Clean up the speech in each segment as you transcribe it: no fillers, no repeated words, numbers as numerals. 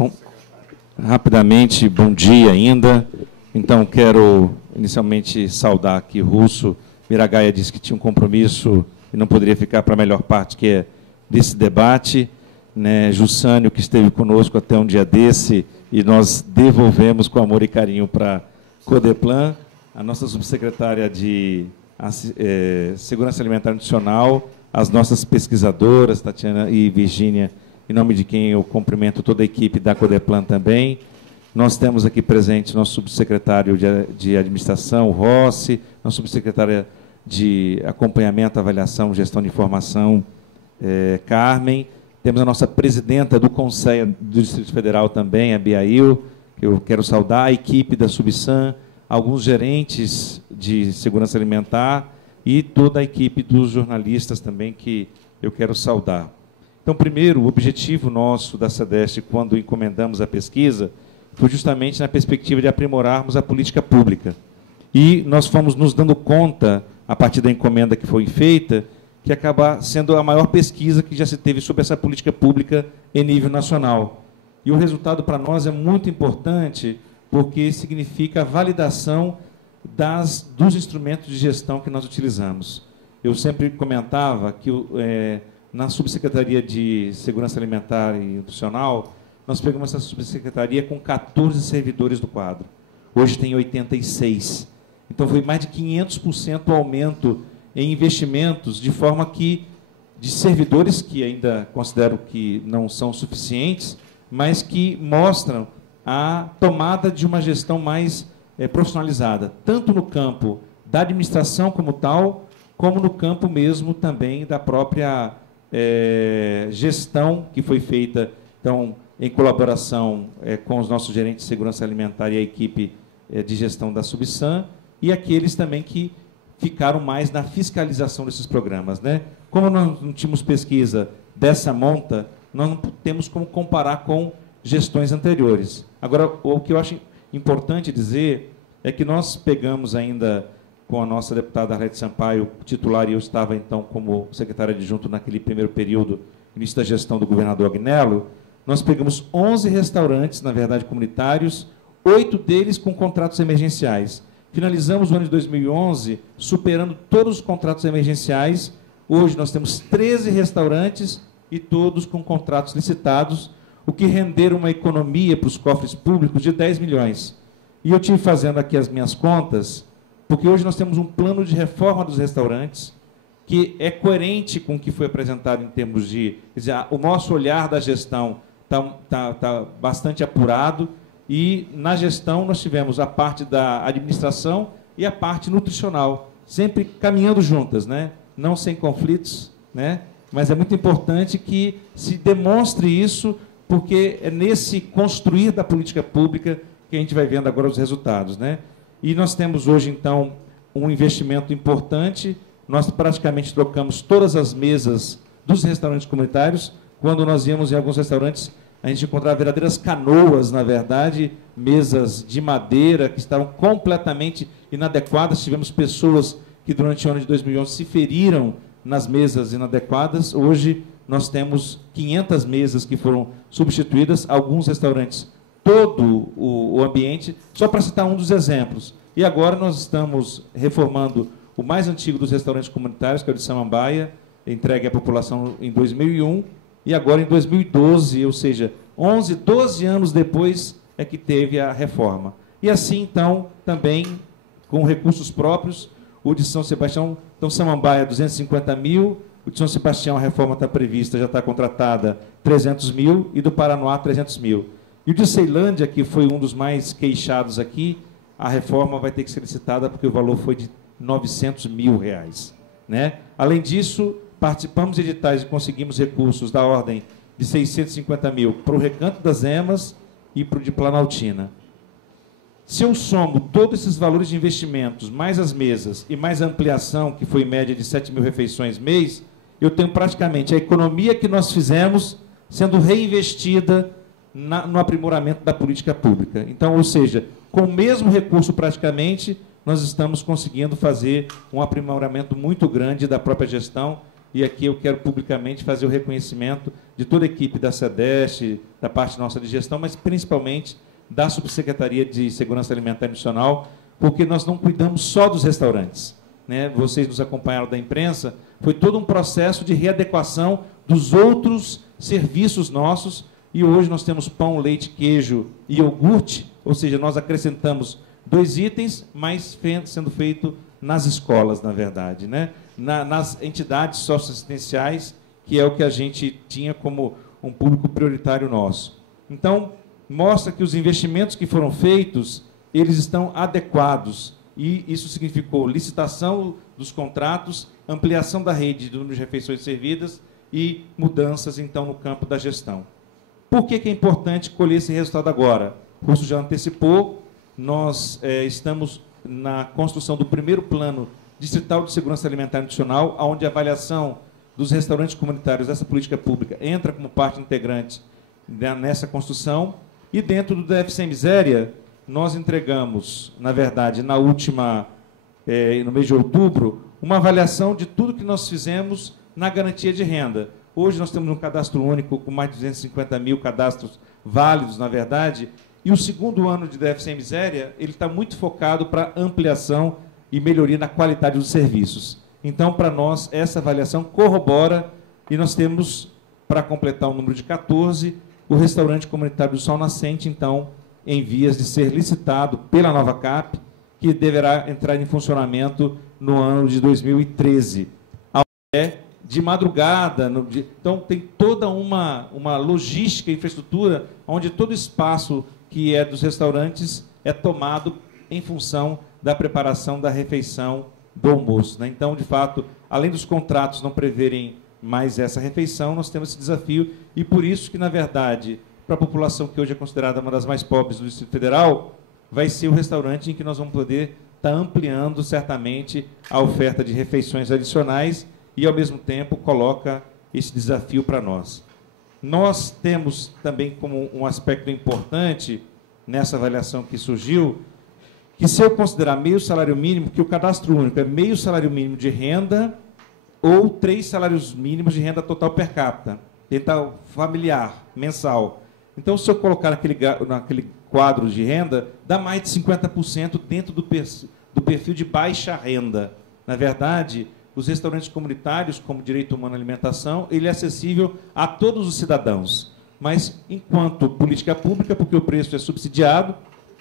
Bom, rapidamente, bom dia ainda. Então, quero inicialmente saudar aqui o Russo. Miragaia disse que tinha um compromisso e não poderia ficar para a melhor parte, que é desse debate. Né? Jussânio, que esteve conosco até um dia desse, e nós devolvemos com amor e carinho para a Codeplan, a nossa subsecretária de Segurança Alimentar e Nutricional, as nossas pesquisadoras, Tatiana e Virgínia, em nome de quem eu cumprimento toda a equipe da Codeplan também. Nós temos aqui presente nosso subsecretário de Administração, o Rossi, nossa subsecretária de Acompanhamento, Avaliação, Gestão de Informação, Carmen. Temos a nossa presidenta do Conselho do Distrito Federal também, a Biail, que eu quero saudar, a equipe da Subsan, alguns gerentes de segurança alimentar e toda a equipe dos jornalistas também, que eu quero saudar. Então, primeiro, o objetivo nosso da SEDEST, quando encomendamos a pesquisa, foi justamente na perspectiva de aprimorarmos a política pública. E nós fomos nos dando conta, a partir da encomenda que foi feita, que acaba sendo a maior pesquisa que já se teve sobre essa política pública em nível nacional. E o resultado para nós é muito importante, porque significa a validação dos instrumentos de gestão que nós utilizamos. Eu sempre comentava que na Subsecretaria de Segurança Alimentar e Nutricional, nós pegamos essa subsecretaria com 14 servidores do quadro. Hoje tem 86. Então, foi mais de 500% o aumento em investimentos, de forma que, de servidores que ainda considero que não são suficientes, mas que mostram a tomada de uma gestão mais profissionalizada, tanto no campo da administração como tal, como no campo mesmo também da própria gestão que foi feita, então, em colaboração com os nossos gerentes de segurança alimentar e a equipe de gestão da Subsan, e aqueles também que ficaram mais na fiscalização desses programas. Né? Como nós não tínhamos pesquisa dessa monta, nós não temos como comparar com gestões anteriores. Agora, o que eu acho importante dizer é que nós pegamos ainda com a nossa deputada Arlete Sampaio, titular, e eu estava, então, como secretário adjunto naquele primeiro período, início da gestão do governador Agnello, nós pegamos 11 restaurantes, na verdade, comunitários, 8 deles com contratos emergenciais. Finalizamos o ano de 2011 superando todos os contratos emergenciais. Hoje nós temos 13 restaurantes e todos com contratos licitados, o que renderam uma economia para os cofres públicos de 10 milhões. E eu estive fazendo aqui as minhas contas, porque hoje nós temos um plano de reforma dos restaurantes que é coerente com o que foi apresentado em termos de... Quer dizer, o nosso olhar da gestão está bastante apurado, e na gestão nós tivemos a parte da administração e a parte nutricional, sempre caminhando juntas, né? Não sem conflitos, né? Mas é muito importante que se demonstre isso, porque é nesse construir da política pública que a gente vai vendo agora os resultados, né? E nós temos hoje, então, um investimento importante. Nós praticamente trocamos todas as mesas dos restaurantes comunitários. Quando nós íamos em alguns restaurantes, a gente encontrava verdadeiras canoas, na verdade, mesas de madeira que estavam completamente inadequadas. Tivemos pessoas que, durante o ano de 2011, se feriram nas mesas inadequadas. Hoje, nós temos 500 mesas que foram substituídas, alguns restaurantes, todo o ambiente, só para citar um dos exemplos. E agora nós estamos reformando o mais antigo dos restaurantes comunitários, que é o de Samambaia, entregue à população em 2001, e agora em 2012, ou seja, 11, 12 anos depois é que teve a reforma. E assim, então, também, com recursos próprios, o de São Sebastião, então, Samambaia, 250 mil, o de São Sebastião, a reforma está prevista, já está contratada, 300 mil, e do Paranoá, 300 mil. E o de Ceilândia, que foi um dos mais queixados aqui, a reforma vai ter que ser licitada porque o valor foi de R$ 900 mil. Né? Além disso, participamos de editais e conseguimos recursos da ordem de 650 mil para o Recanto das Emas e para o de Planaltina. Se eu somo todos esses valores de investimentos, mais as mesas e mais a ampliação, que foi em média de 7 mil refeições mês, eu tenho praticamente a economia que nós fizemos sendo reinvestida no aprimoramento da política pública. Então, ou seja, com o mesmo recurso praticamente, nós estamos conseguindo fazer um aprimoramento muito grande da própria gestão, e aqui eu quero publicamente fazer o reconhecimento de toda a equipe da SEDEST, da parte nossa de gestão, mas principalmente da Subsecretaria de Segurança Alimentar e Nutricional, porque nós não cuidamos só dos restaurantes, né? Vocês nos acompanharam da imprensa, foi todo um processo de readequação dos outros serviços nossos, e hoje nós temos pão, leite, queijo e iogurte, ou seja, nós acrescentamos 2 itens, mas sendo feito nas escolas, na verdade, né? Nas entidades socioassistenciais, que é o que a gente tinha como um público prioritário nosso. Então, mostra que os investimentos que foram feitos, eles estão adequados, e isso significou licitação dos contratos, ampliação da rede do número de refeições servidas e mudanças, então, no campo da gestão. Por que é importante colher esse resultado agora? O Russo já antecipou, nós estamos na construção do primeiro plano distrital de segurança alimentar e nutricional, onde a avaliação dos restaurantes comunitários dessa política pública entra como parte integrante nessa construção. E dentro do DF Sem Miséria, nós entregamos, na verdade, no mês de outubro, uma avaliação de tudo que nós fizemos na garantia de renda. Hoje nós temos um cadastro único com mais de 250 mil cadastros válidos, na verdade, e o segundo ano de DF Sem Miséria, ele está muito focado para ampliação e melhoria na qualidade dos serviços. Então, para nós, essa avaliação corrobora, e nós temos, para completar o número de 14, o restaurante comunitário do Sol Nascente, então, em vias de ser licitado pela nova CAP, que deverá entrar em funcionamento no ano de 2013. De madrugada, então tem toda uma logística e infraestrutura onde todo espaço que é dos restaurantes é tomado em função da preparação da refeição do almoço, né? Então, de fato, além dos contratos não preverem mais essa refeição, nós temos esse desafio, e por isso que, na verdade, para a população que hoje é considerada uma das mais pobres do Distrito Federal, vai ser o restaurante em que nós vamos poder estar ampliando, certamente, a oferta de refeições adicionais, e, ao mesmo tempo, coloca esse desafio para nós. Nós temos também como um aspecto importante, nessa avaliação que surgiu, que se eu considerar meio salário mínimo, que o cadastro único é meio salário mínimo de renda ou 3 salários mínimos de renda total per capita, renda familiar, mensal. Então, se eu colocar naquele quadro de renda, dá mais de 50% dentro do perfil de baixa renda. Na verdade, os restaurantes comunitários, como direito humano à alimentação, ele é acessível a todos os cidadãos. Mas, enquanto política pública, porque o preço é subsidiado,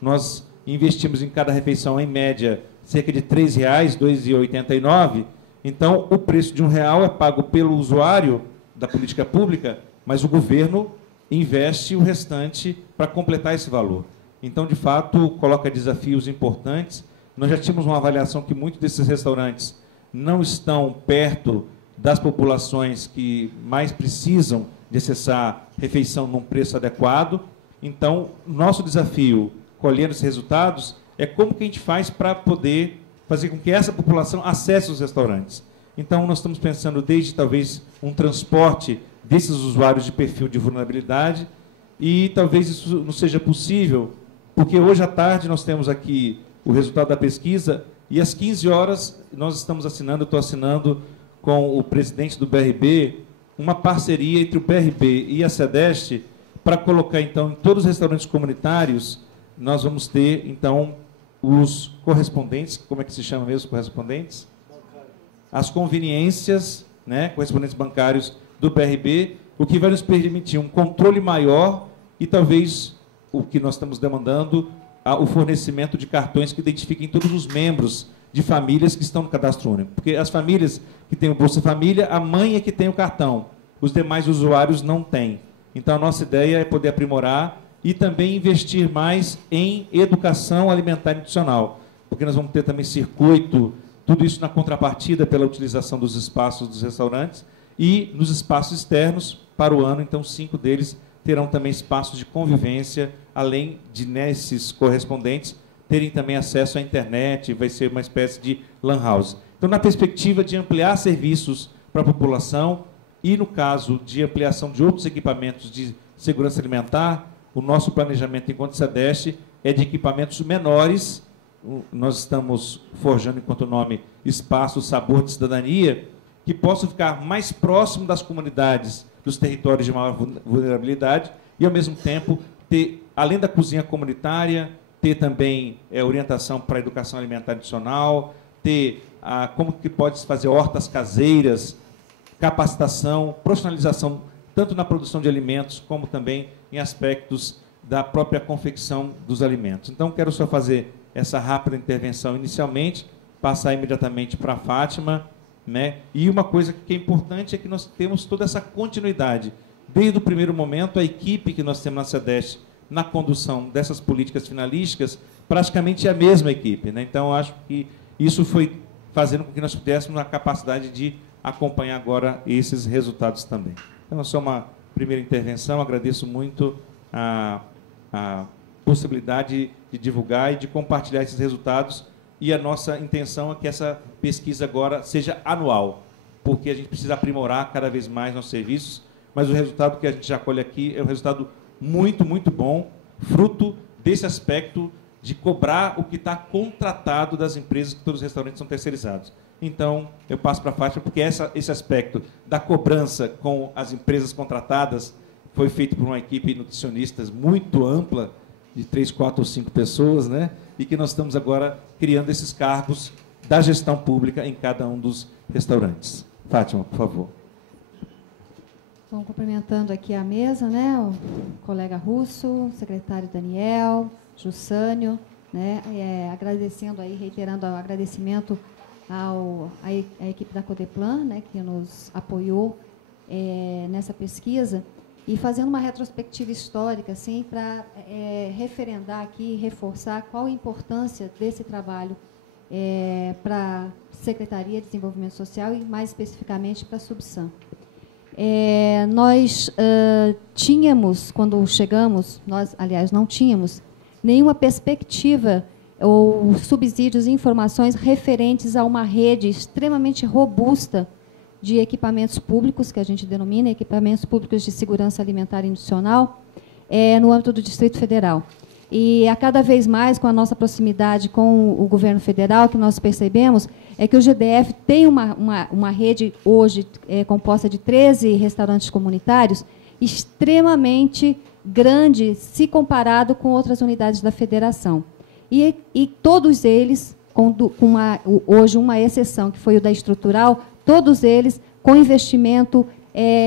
nós investimos em cada refeição, em média, cerca de R$ 3,00, R$ 2,89. Então, o preço de R$ 1 é pago pelo usuário da política pública, mas o governo investe o restante para completar esse valor. Então, de fato, coloca desafios importantes. Nós já tínhamos uma avaliação que muitos desses restaurantes não estão perto das populações que mais precisam de acessar refeição num preço adequado. Então, nosso desafio, colhendo esses resultados, é como que a gente faz para poder fazer com que essa população acesse os restaurantes. Então, nós estamos pensando desde, talvez, um transporte desses usuários de perfil de vulnerabilidade, e talvez isso não seja possível, porque hoje à tarde nós temos aqui o resultado da pesquisa, e às 15 horas nós estamos assinando, eu estou assinando com o presidente do BRB, uma parceria entre o BRB e a SEDEST para colocar, então, em todos os restaurantes comunitários, nós vamos ter, então, os correspondentes, como é que se chama mesmo, correspondentes? As conveniências, né, correspondentes bancários do BRB, o que vai nos permitir um controle maior e, talvez, o que nós estamos demandando, o fornecimento de cartões que identifiquem todos os membros de famílias que estão no cadastro único. Porque as famílias que têm o Bolsa Família, a mãe é que tem o cartão, os demais usuários não têm. Então, a nossa ideia é poder aprimorar e também investir mais em educação alimentar e nutricional, porque nós vamos ter também circuito, tudo isso na contrapartida pela utilização dos espaços dos restaurantes, E nos espaços externos, para o ano, então, 5 deles terão também espaços de convivência, além de, nesses correspondentes, terem também acesso à internet, vai ser uma espécie de lan house. Então, na perspectiva de ampliar serviços para a população e, no caso de ampliação de outros equipamentos de segurança alimentar, o nosso planejamento enquanto SEDEST é de equipamentos menores. Nós estamos forjando, enquanto nome, Espaço Sabor de Cidadania, que possam ficar mais próximo das comunidades, dos territórios de maior vulnerabilidade, e, ao mesmo tempo, ter, além da cozinha comunitária, ter também orientação para a educação alimentar adicional, ter como que pode se fazer hortas caseiras, capacitação, profissionalização, tanto na produção de alimentos, como também em aspectos da própria confecção dos alimentos. Então, quero só fazer essa rápida intervenção inicialmente, passar imediatamente para a Fátima, né? E uma coisa que é importante é que nós temos toda essa continuidade. Desde o primeiro momento, a equipe que nós temos na SEDEST, na condução dessas políticas finalísticas, praticamente é a mesma equipe, né? Então, acho que isso foi fazendo com que nós pudéssemos a capacidade de acompanhar agora esses resultados também. Então, só uma primeira intervenção, agradeço muito a possibilidade de divulgar e de compartilhar esses resultados, e a nossa intenção é que essa pesquisa agora seja anual, porque a gente precisa aprimorar cada vez mais nossos serviços, mas o resultado que a gente já colhe aqui é um resultado muito, muito bom, fruto desse aspecto de cobrar o que está contratado das empresas, que todos os restaurantes são terceirizados. Então, eu passo para a Fátima, porque esse aspecto da cobrança com as empresas contratadas foi feito por uma equipe de nutricionistas muito ampla, de 3, 4 ou 5 pessoas, né? E que nós estamos agora criando esses cargos da gestão pública em cada um dos restaurantes. Fátima, por favor. Bom, cumprimentando aqui a mesa, né, o colega Russo, o secretário Daniel, Jussânio, né, agradecendo aí, reiterando o agradecimento à equipe da Codeplan, né, que nos apoiou nessa pesquisa, e fazendo uma retrospectiva histórica, assim, para referendar aqui, reforçar qual a importância desse trabalho para a Secretaria de Desenvolvimento Social e, mais especificamente, para a Subsan. Nós tínhamos, quando chegamos, nós, aliás, não tínhamos nenhuma perspectiva ou subsídios e informações referentes a uma rede extremamente robusta de equipamentos públicos, que a gente denomina equipamentos públicos de segurança alimentar e nutricional, no âmbito do Distrito Federal. E, a cada vez mais, com a nossa proximidade com o governo federal, que nós percebemos é que o GDF tem uma rede, hoje, composta de 13 restaurantes comunitários, extremamente grande, se comparado com outras unidades da federação. E todos eles, hoje uma exceção, que foi o da estrutural, todos eles com investimento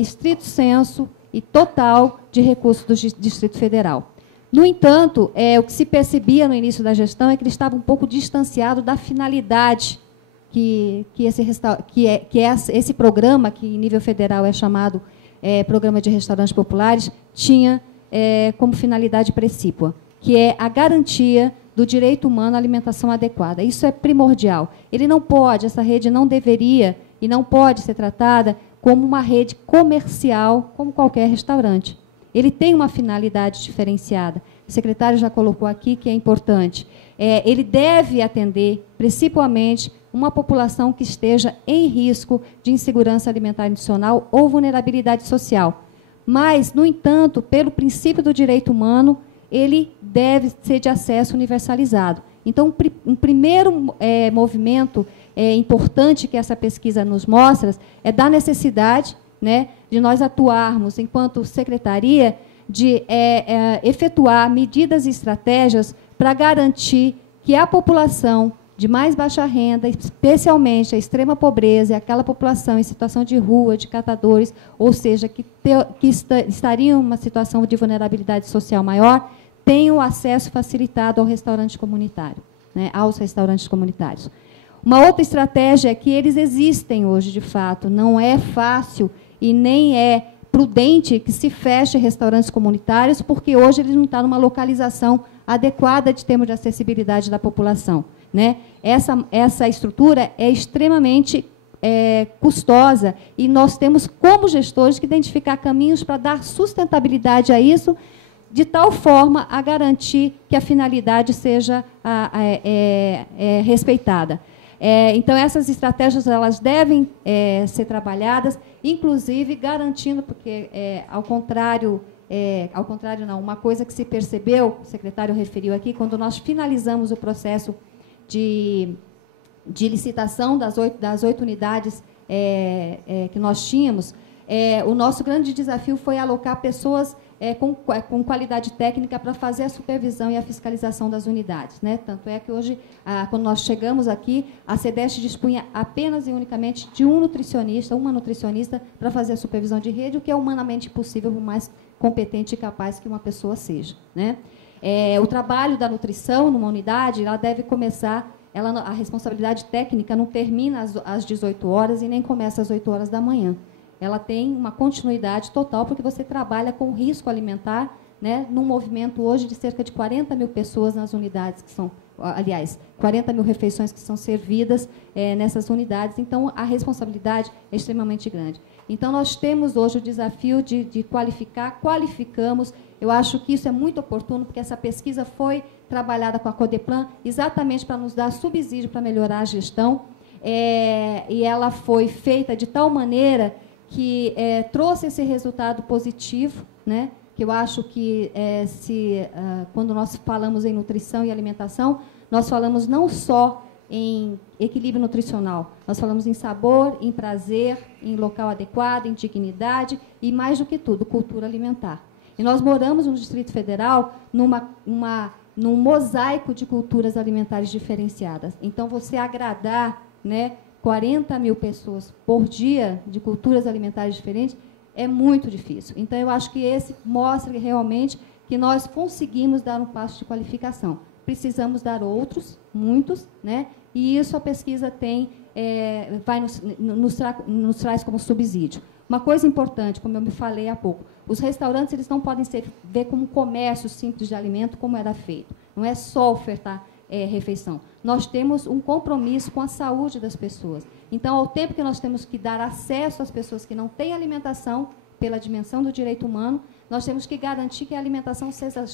estrito sensu e total de recursos do Distrito Federal. No entanto, o que se percebia no início da gestão é que ele estava um pouco distanciado da finalidade que esse programa, que em nível federal é chamado Programa de Restaurantes Populares, tinha como finalidade precípua, que é a garantia do direito humano à alimentação adequada. Isso é primordial. Ele não pode, essa rede não deveria e não pode ser tratada como uma rede comercial, como qualquer restaurante. Ele tem uma finalidade diferenciada. O secretário já colocou aqui que é importante. Ele deve atender, principalmente, uma população que esteja em risco de insegurança alimentar adicional ou vulnerabilidade social. Mas, no entanto, pelo princípio do direito humano, ele deve ser de acesso universalizado. Então, um primeiro movimento importante que essa pesquisa nos mostra é da necessidade, né, de nós atuarmos, enquanto secretaria, de efetuar medidas e estratégias para garantir que a população de mais baixa renda, especialmente a extrema pobreza, e aquela população em situação de rua, de catadores, ou seja, que estariam em uma situação de vulnerabilidade social maior, tenham acesso facilitado ao restaurante comunitário, né, aos restaurantes comunitários. Uma outra estratégia é que eles existem hoje, de fato. Não é fácil e nem é prudente que se feche restaurantes comunitários, porque hoje eles não estão numa localização adequada de termos de acessibilidade da população, né? Essa estrutura é extremamente custosa, e nós temos, como gestores, que identificar caminhos para dar sustentabilidade a isso, de tal forma a garantir que a finalidade seja respeitada. Então, essas estratégias elas devem ser trabalhadas, inclusive garantindo, porque, ao contrário não, uma coisa que se percebeu, o secretário referiu aqui, quando nós finalizamos o processo de licitação das 8 unidades que nós tínhamos, o nosso grande desafio foi alocar pessoas com qualidade técnica para fazer a supervisão e a fiscalização das unidades, né? Tanto é que hoje, quando nós chegamos aqui, a CEDEST dispunha apenas e unicamente de uma nutricionista para fazer a supervisão de rede, o que é humanamente possível, por mais competente e capaz que uma pessoa seja, né? O trabalho da nutrição numa unidade, ela deve começar, a responsabilidade técnica não termina às 18 horas e nem começa às 8 horas da manhã. Ela tem uma continuidade total, porque você trabalha com risco alimentar, né, num movimento hoje de cerca de 40 mil pessoas nas unidades, que são, aliás, 40 mil refeições que são servidas nessas unidades. Então, a responsabilidade é extremamente grande. Então, nós temos hoje o desafio de qualificamos. Eu acho que isso é muito oportuno, porque essa pesquisa foi trabalhada com a Codeplan exatamente para nos dar subsídio para melhorar a gestão, e ela foi feita de tal maneira que trouxe esse resultado positivo, né? Que eu acho que, quando nós falamos em nutrição e alimentação, nós falamos não só em equilíbrio nutricional, nós falamos em sabor, em prazer, em local adequado, em dignidade e, mais do que tudo, cultura alimentar. E nós moramos no Distrito Federal num mosaico de culturas alimentares diferenciadas. Então, você agradar, né, 40 mil pessoas por dia de culturas alimentares diferentes é muito difícil. Então, eu acho que esse mostra realmente que nós conseguimos dar um passo de qualificação. Precisamos dar outros, muitos, né? E isso a pesquisa nos traz como subsídio. Uma coisa importante, como eu me falei há pouco, os restaurantes eles não podem ver como um comércio simples de alimento, como era feito. Não é só ofertar refeição. Nós temos um compromisso com a saúde das pessoas. Então, ao tempo que nós temos que dar acesso às pessoas que não têm alimentação, pela dimensão do direito humano, nós temos que garantir que a alimentação seja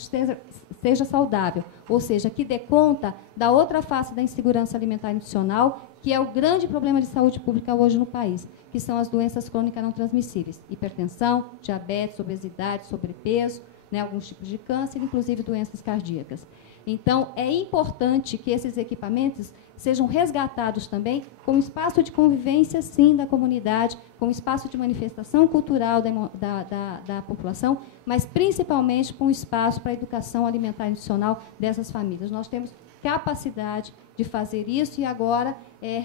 saudável, ou seja, que dê conta da outra face da insegurança alimentar e nutricional, que é o grande problema de saúde pública hoje no país, que são as doenças crônicas não transmissíveis, hipertensão, diabetes, obesidade, sobrepeso, né, alguns tipos de câncer, inclusive doenças cardíacas. Então, é importante que esses equipamentos sejam resgatados também como espaço de convivência, sim, da comunidade, como espaço de manifestação cultural da população, mas, principalmente, como espaço para a educação alimentar e nutricional dessas famílias. Nós temos capacidade de fazer isso e agora é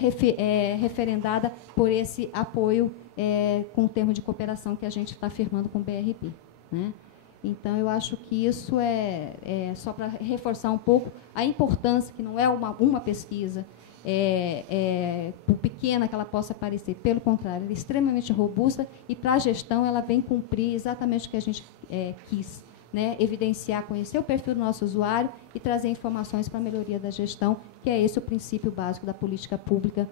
referendada por esse apoio com o termo de cooperação que a gente está firmando com o BRP, né? Então, eu acho que isso só para reforçar um pouco a importância, que não é uma pesquisa, por pequena que ela possa parecer, pelo contrário, ela é extremamente robusta e, para a gestão, ela vem cumprir exatamente o que a gente quis, né? Evidenciar, conhecer o perfil do nosso usuário e trazer informações para a melhoria da gestão, que é esse o princípio básico da política pública,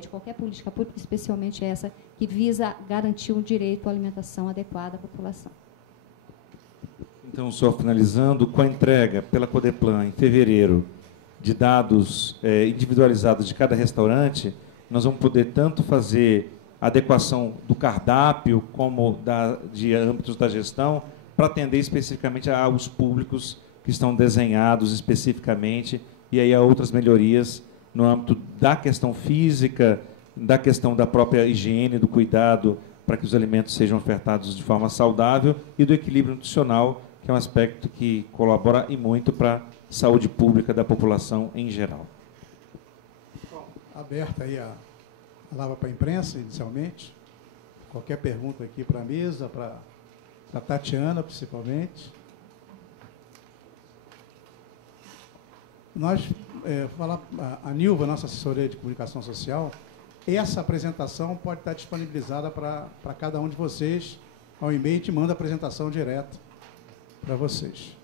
de qualquer política pública, especialmente essa que visa garantir um direito à alimentação adequada à população. Então, só finalizando, com a entrega pela Codeplan, em fevereiro, de dados individualizados de cada restaurante, nós vamos poder tanto fazer a adequação do cardápio como de âmbitos da gestão, para atender especificamente aos públicos que estão desenhados especificamente, e aí há outras melhorias no âmbito da questão física, da questão da própria higiene, do cuidado, para que os alimentos sejam ofertados de forma saudável, e do equilíbrio nutricional, que é um aspecto que colabora e muito para a saúde pública da população em geral. Bom, aberta aí a palavra para a imprensa, inicialmente. Qualquer pergunta aqui para a mesa, para a Tatiana, principalmente. Nós, a Nilva, nossa assessoria de comunicação social, essa apresentação pode estar disponibilizada para cada um de vocês. Ao e-mail, te manda a apresentação direta para vocês.